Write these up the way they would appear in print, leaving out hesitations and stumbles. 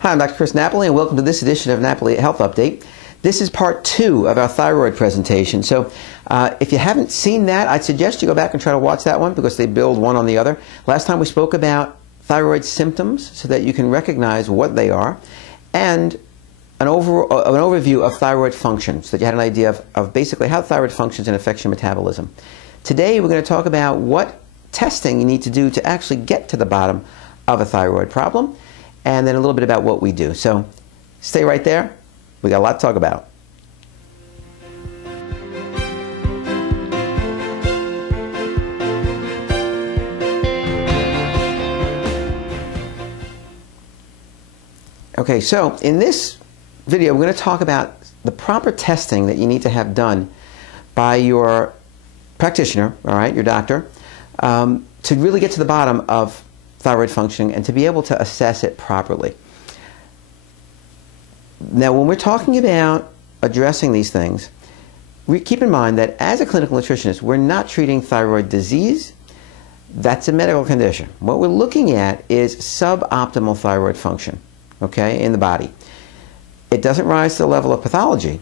Hi, I'm Dr. Chris Napoli, and welcome to this edition of Napoli Health Update. This is part 2 of our thyroid presentation. So if you haven't seen that, I'd suggest you go back and try to watch that one because they build one on the other. Last time we spoke about thyroid symptoms so that you can recognize what they are, and an overview of thyroid function so that you had an idea of basically how thyroid functions and affects your metabolism. Today we're going to talk about what testing you need to do to actually get to the bottom of a thyroid problem, and then a little bit about what we do. So stay right there. We got a lot to talk about. Okay, so in this video we're going to talk about the proper testing that you need to have done by your practitioner, all right, your doctor, to really get to the bottom of thyroid functioning and to be able to assess it properly. Now, when we're talking about addressing these things, we keep in mind that as a clinical nutritionist, we're not treating thyroid disease. That's a medical condition. What we're looking at is suboptimal thyroid function, okay, in the body. It doesn't rise to the level of pathology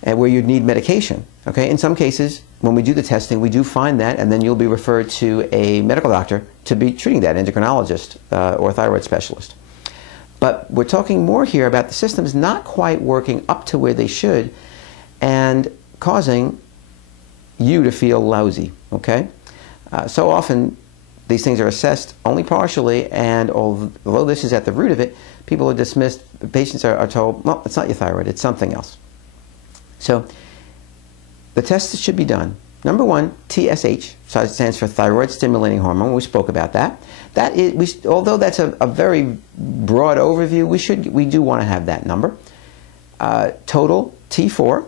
where you'd need medication, okay? In some cases, when we do the testing, we do find that, and then you'll be referred to a medical doctor to be treating that, endocrinologist or thyroid specialist. But we're talking more here about the systems not quite working up to where they should and causing you to feel lousy, okay? So often these things are assessed only partially, and although this is at the root of it, people are dismissed, patients are told, well, it's not your thyroid, it's something else. So the tests that should be done. Number one, TSH, so it stands for thyroid stimulating hormone. We spoke about that. That is, although that's a very broad overview, we do want to have that number. Total T4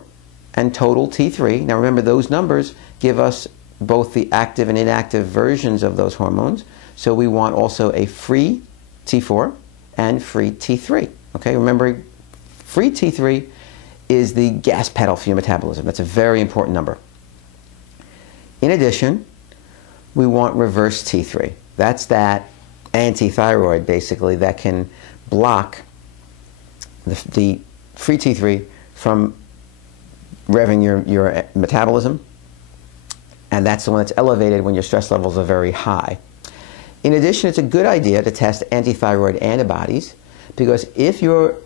and total T3. Now remember, those numbers give us both the active and inactive versions of those hormones. So we want also a free T4 and free T3. Okay, remember, free T3 is the gas pedal for your metabolism. That's a very important number. In addition, we want reverse T3. That's that anti-thyroid, basically, that can block the free T3 from revving your metabolism, and that's the one that's elevated when your stress levels are very high. In addition, it's a good idea to test anti-thyroid antibodies, because if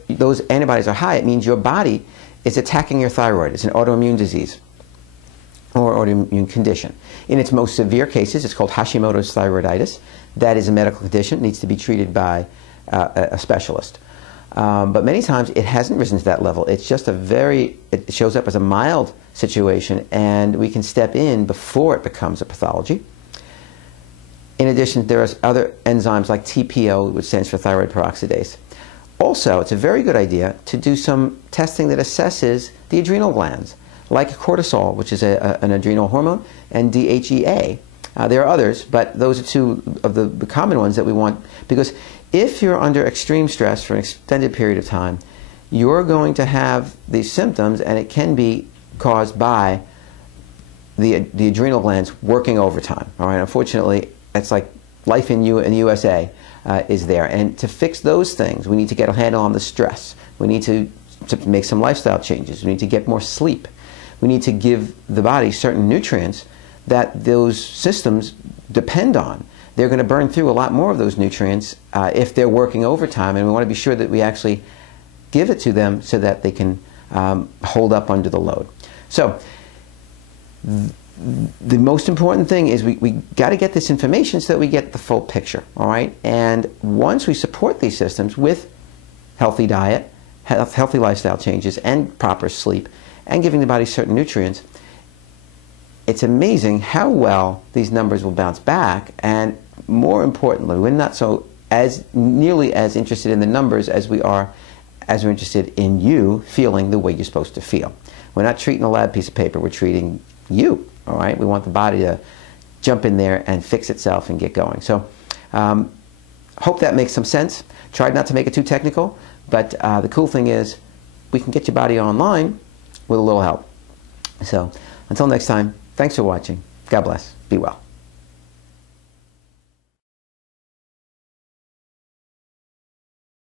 those antibodies are high, it means your body is attacking your thyroid. It's an autoimmune disease or autoimmune condition. In its most severe cases, it's called Hashimoto's thyroiditis. That is a medical condition. It needs to be treated by a specialist. But many times it hasn't risen to that level. It's just it shows up as a mild situation, and we can step in before it becomes a pathology. In addition, there are other enzymes like TPO, which stands for thyroid peroxidase. Also, it's a very good idea to do some testing that assesses the adrenal glands, like cortisol, which is an adrenal hormone, and DHEA. There are others, but those are two of the common ones that we want, because if you're under extreme stress for an extended period of time, you're going to have these symptoms, and it can be caused by the adrenal glands working overtime. All right, unfortunately, it's like life in the USA is there, and to fix those things, we need to get a handle on the stress. We need to make some lifestyle changes. We need to get more sleep. We need to give the body certain nutrients that those systems depend on. They're going to burn through a lot more of those nutrients if they're working overtime, and we want to be sure that we actually give it to them so that they can hold up under the load. So the most important thing is we got to get this information so that we get the full picture, all right? And once we support these systems with healthy diet, healthy lifestyle changes, and proper sleep, and giving the body certain nutrients, it's amazing how well these numbers will bounce back. And more importantly, we're not nearly as interested in the numbers as we're interested in you feeling the way you're supposed to feel. We're not treating a lab piece of paper, we're treating you, all right? We want the body to jump in there and fix itself and get going. So hope that makes some sense. Tried not to make it too technical, but the cool thing is we can get your body online with a little help. So until next time, thanks for watching. God bless. Be well.